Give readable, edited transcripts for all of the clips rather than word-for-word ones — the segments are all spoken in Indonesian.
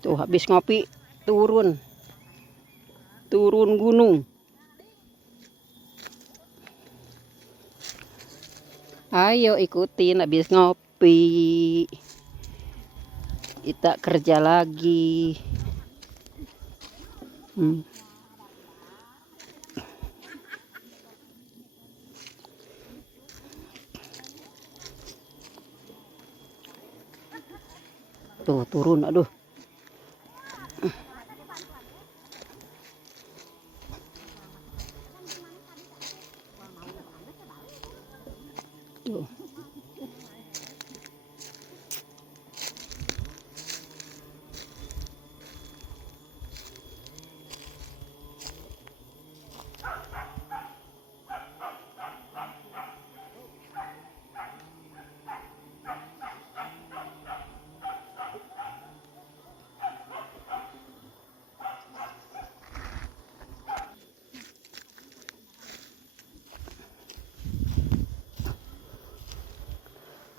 Tuh habis ngopi turun gunung. Ayo ikutin habis ngopi. Kita kerja lagi. Tuh turun, aduh. Tuh.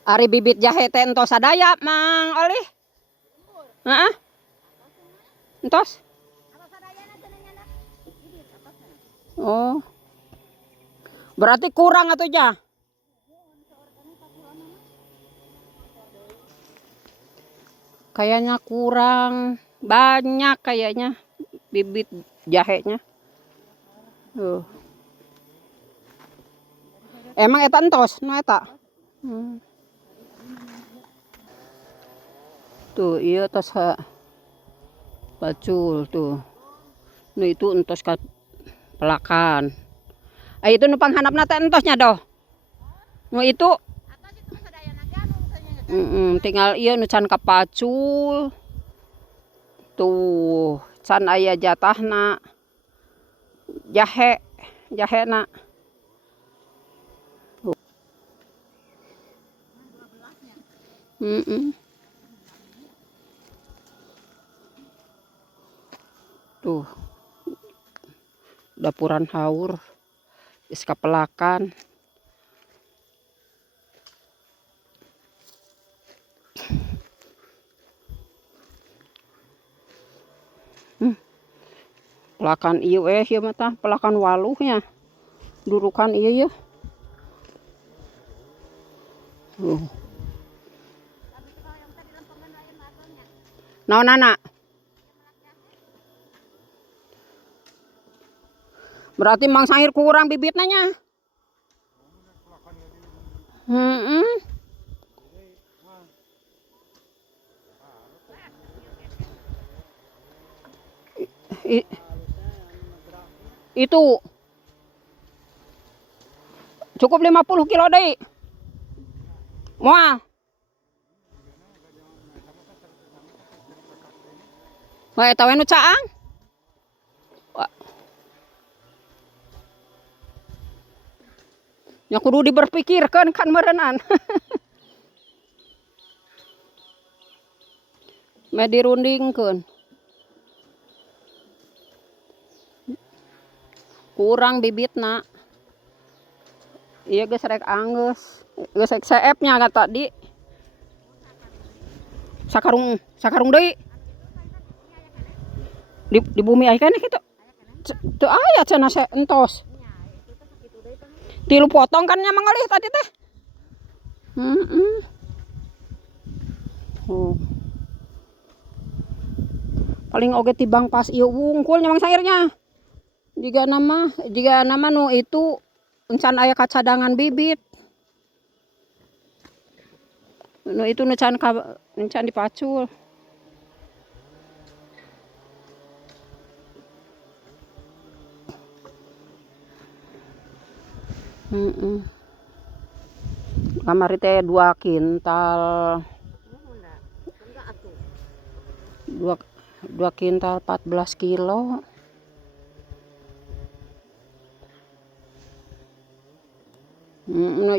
Ari bibit jahe teh entos sadaya Mang Oli. Heeh. Entos. Oh. Berarti kurang atuh ja. Kayaknya kurang banyak kayaknya bibit jahenya. Emang eta entos, nu eta. Tuh, iya tos pacul tuh. Nu itu entos ka pelakan. Itu nu panghanapna teh entosnya doh. Nu itu tinggal iya nu can kapacul. Tuh, can aya jatahna. Jahena. Tuh. Dapuran haur. Geus kapelakan. Pelakan ieu ieu mah tah pelakan waluhnya. Durukan ieu yeuh. Naonana? Berarti Mang Sahir kurang bibitnya nya. Itu cukup 50 kilo deui. Moal. Wah, eta we nu caang. Ya kudu diberpikirkeun kan meureunnan. Me dirundingkeun. Kurang bibitna. Iya geus rek anggeus. Geus rek seepnya kan tadi. Sakarung deui. Di bumi aya keneh kitu. Teu aya cenah entos. 3 potong kan nya mangalih tadi teh. Paling oge tibang pas ieu wungkul nya Mang Sairnya. Jiga nama nu itu encan aya kacadangan bibit. Nu itu nu can dipacul. Kamari teh 2 kintal. 2 kintal 14 kilo.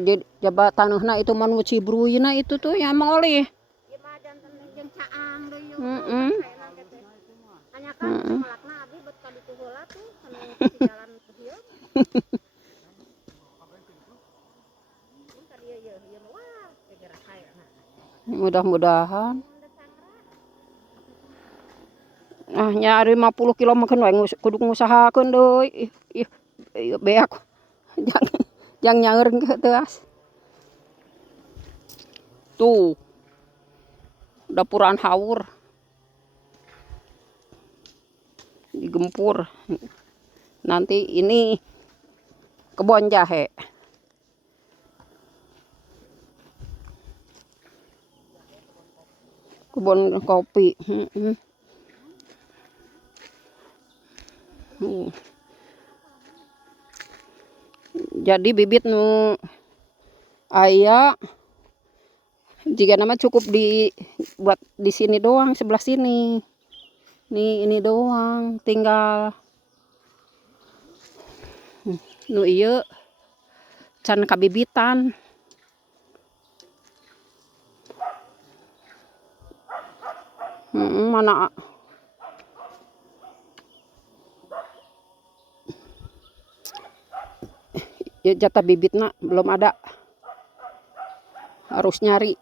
Jadi jaba tanahna itu mah nu cibruyna itu tuh ya Mang Oli. Ieu mah janten jeung caang deui yeuh. Hanya kan malakna abdi bet ka ditu heula tuh anu di jalan ieu. Mudah-mudahan. nyari 50 kilo makan wae kudu ngusahakeun deui. Ieu beak. Jang nyaeur ke teuas. Tuh. Dapuran haur. Digempur. Nanti ini kebon jahe. Kebun kopi. Jadi bibit nu aya jika nama cukup buat di sini doang, sebelah sini. Nih ini doang, tinggal nu ieu can kabibitan. Mana ya jatah bibitnya belum ada, harus nyari.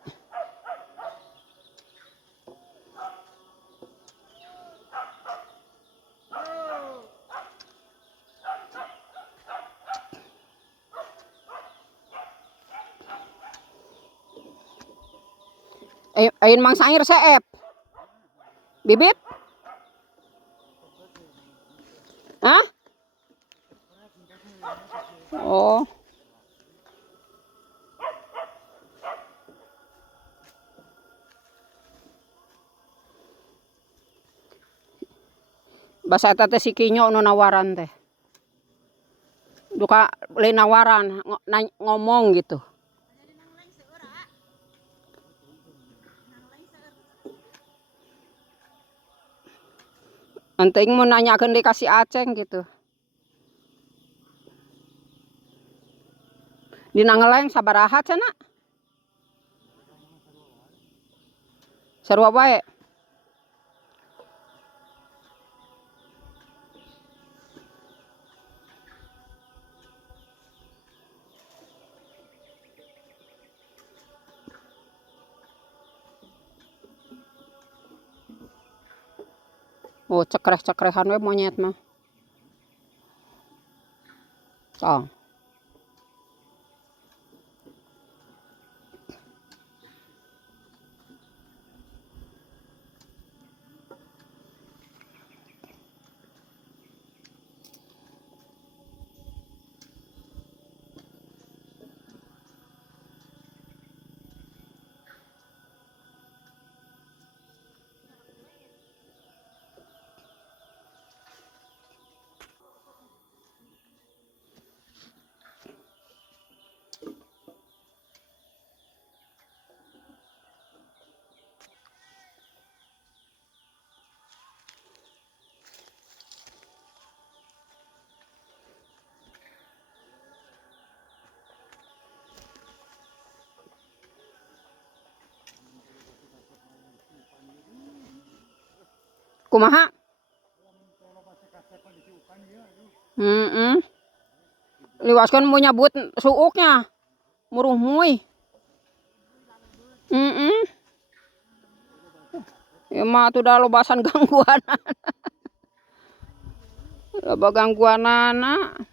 Ayin mang sair seep bibit. Hah? Oh. Basa eta teh si Kinyo nu nawaran teh. Duka lain nawaran, ngomong gitu. Penting mau nanyakeun dikasih Aceng gitu. Dina ngeleng sabaraha cenah? Sarua bae. Oh, cekreh-cekrehan we monyet mah. Oh. Kumaha? Liwaskeun mau nyabut suuknya. Muruh muih. Ya mah tuh dah lobasan gangguan. Loba gangguanana.